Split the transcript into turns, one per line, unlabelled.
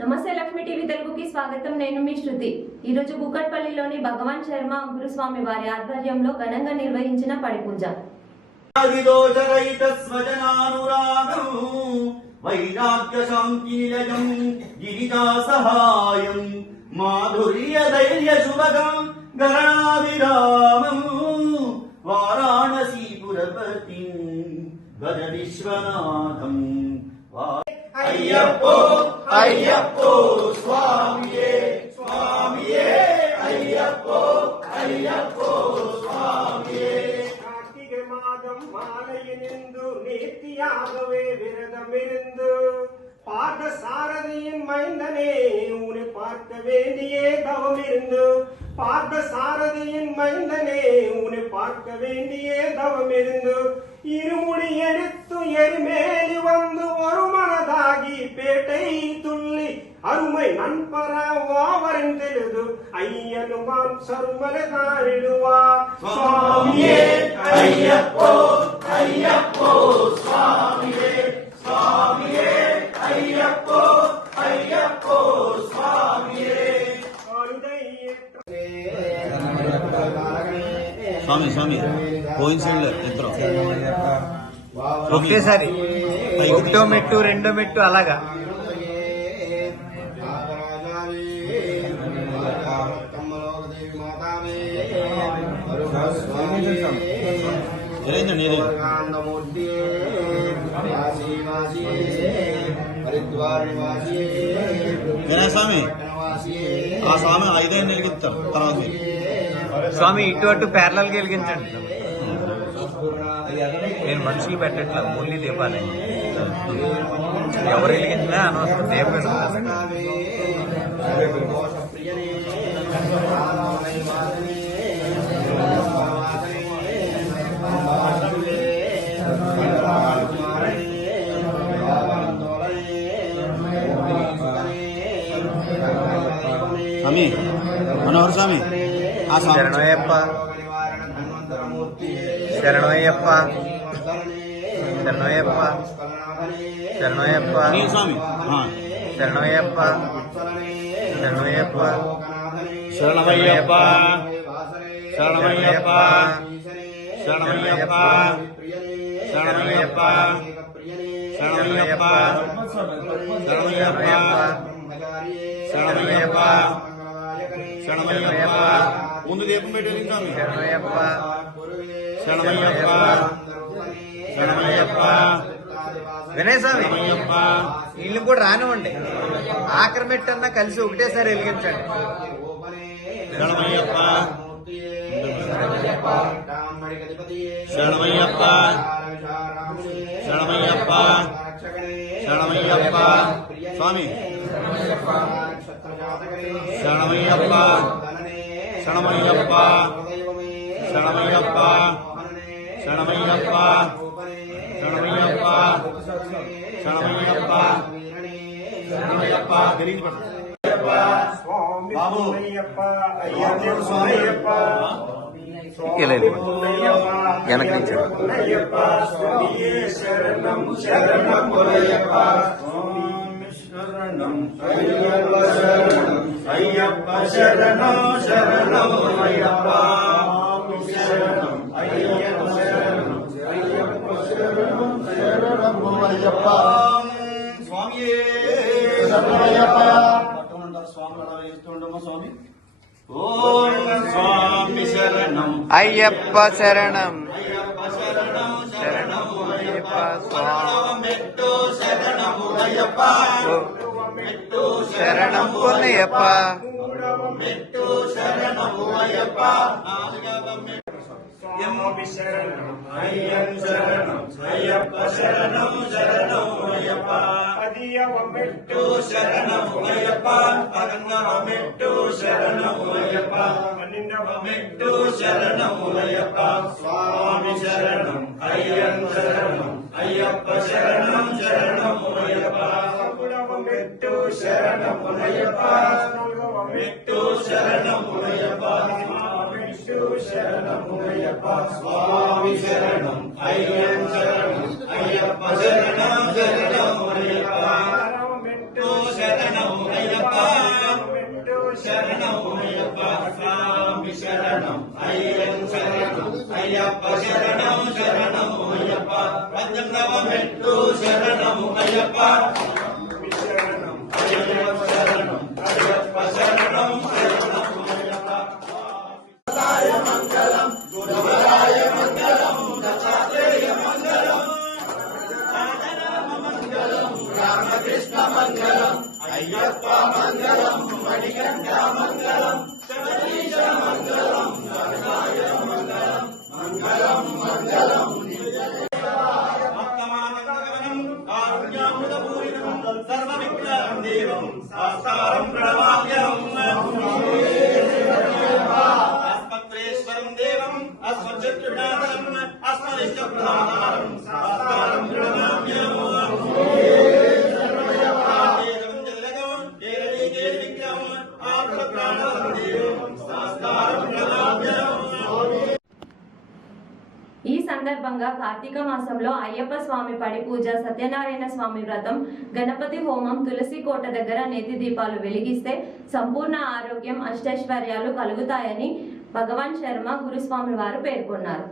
నమస్తే లక్ష్మి టీవీ తెలుగుకి స్వాగతం. నేను మీ శృతి. ఈ రోజు కుక్కట్పల్లిలోని భగవాన్ శర్మ గురుస్వామి వారి ఆధ్వర్యంలో ఘనంగా నిర్వహించిన పడి పూజ.
అదిదోషరహిత స్వజనానురాగం వైరాగ్య శాంతినిలయం గిరిజా సహాయం మాధుర్య ధైర్య శుభగం గణాభిరామం వారాణసీపురపతి గజ విశ్వనాథం వా- అయ్యప్పో! ஐயப்போ சுவாமியே சுவாமியே ஐயப்போ ஐயப்போ சுவாமியே.
கார்த்திகை மாதம் மாலையினிந்து நேர்த்தியாகவே விரதமிருந்து பார்த்த சாரதியின் மைந்தனே உன்னை பார்க்க வேண்டியே தவம் இருந்து பார்த்த சாரதியின் மைந்தனே உன்னை பார்க்க வேண்டியே தவம் இருந்து இருமுடி எடுத்து எரிமேலி வந்து ஒரு மனதாகி பேட்ட அருமை நண்பரவாவரெந்தெழுது ஐயனுமாம் சருமனதாரிடுவார்
சுவாமியே ஐயப்போ ஐயப்போ சுவாமியே சுவாமியே ஐயப்போ ஐயப்போ சுவாமியே. స్వామి స్వామి పోయిన సైడ్ ఇద్దరు
ఒకేసారి ఒకటో మెట్టు రెండో మెట్టు అలాగా
స్వామి ఆ స్వామి ఐదైదు వెలిగిస్తారు తర్వాత
స్వామి ఇటు అటు ప్యారలల్గా వెలిగించండి. నేను మనుషులు పెట్టట్లా ఓన్లీ దీపాలే. ఎవరు వెలిగించినా అనవసరం దీపం
మనోహర్ స్వామి
శరణయ్యప్ప శరణయ్యప్ప శరణయ్యప్ప శరణయ్యప్ప
స్వామి.
శరణయ్యప్ప శరణయ్యప్ప
శరణమయ్యప్ప శరణమయ్యప్ప శరణమయ్యప్ప శరణమయ్యప్ప శరణమయ్యప్ప శరణమయ్యప్ప శరణమయ్యప్ప శరణమయ్యప్ప. ముందు దీపం పెట్టి స్వామి
శరణయ్యప్ప
శరణమయ్యప్ప. శరణమయ్యప్ప.
వినయ్ స్వామి
శరణమయ్యప్ప.
వీళ్ళని కూడా రానివ్వండి. ఆఖరి మెట్టన్నా కలిసి ఒకటేసారి వెలిగించండి.
శరణమయ్యప్ప. శరణమయ్యప్ప. శరణమయ్యప్ప. శరణమయ్యప్ప. స్వామి. Sanamayappa Sanamayappa Sanamayappa Sanamayappa Sanamayappa Sanamayappa Sanamayappa Sanamayappa
Babu
Sanamayappa
Ayo, Ayyappa శరణం శరణం అయ్యప్ప. శరణం అయ్యప్ప శరణం అయ్యప్ప శరణం శరణం అయ్యప్ప.
స్వామియే. స్వామి అలా వేస్తుండమ్మా స్వామి? ఓం స్వామి శరణం.
అయ్యప్ప శరణం.
అయ్యప్ప శరణం
శరణం అయ్యప్ప.
మెట్టు శరణము అయ్యప్ప. మెట్టు
శరణం
పోనయ్యప్ప
ఎంపి శరణం అయ్యం శరణం అయ్యప్ప శరణం శరణం అయ్యప్ప
అదియవమెట్టు శరణం అయ్యప్ప
అరంగవమెట్టు శరణం అయ్యప్ప మన్నిండవమెట్టు శరణం అయ్యప్ప
స్వామి శరణం అయ్యం శరణం అయ్యప్ప శరణం శరణం అయ్యప్ప புனையப்பா விட்டு
சரணம்
புனையப்பா விட்டு சரணம் புனையப்பா சுவாமி சரணம் ஐயன் சரணம் ஐயப்பா சரணம் சரணம் புனையப்பா விட்டு சரணம் புனையப்பா விட்டு சரணம் புனையப்பா சுவாமி சரணம் ஐயன் சரணம் ஐயப்பா சரணம் சரணம் ஐயப்பா பஞ்சம் விட்டு
ఈ సందర్భంగా కార్తీక మాసంలో అయ్యప్ప స్వామి పడి పూజ సత్యనారాయణ స్వామి వ్రతం గణపతి హోమం తులసి కోట దగ్గర నేతి దీపాలు వెలిగిస్తే సంపూర్ణ ఆరోగ్యం అష్టైశ్వర్యాలు కలుగుతాయని భగవాన్ శర్మ గురుస్వామి వారు పేర్కొన్నారు.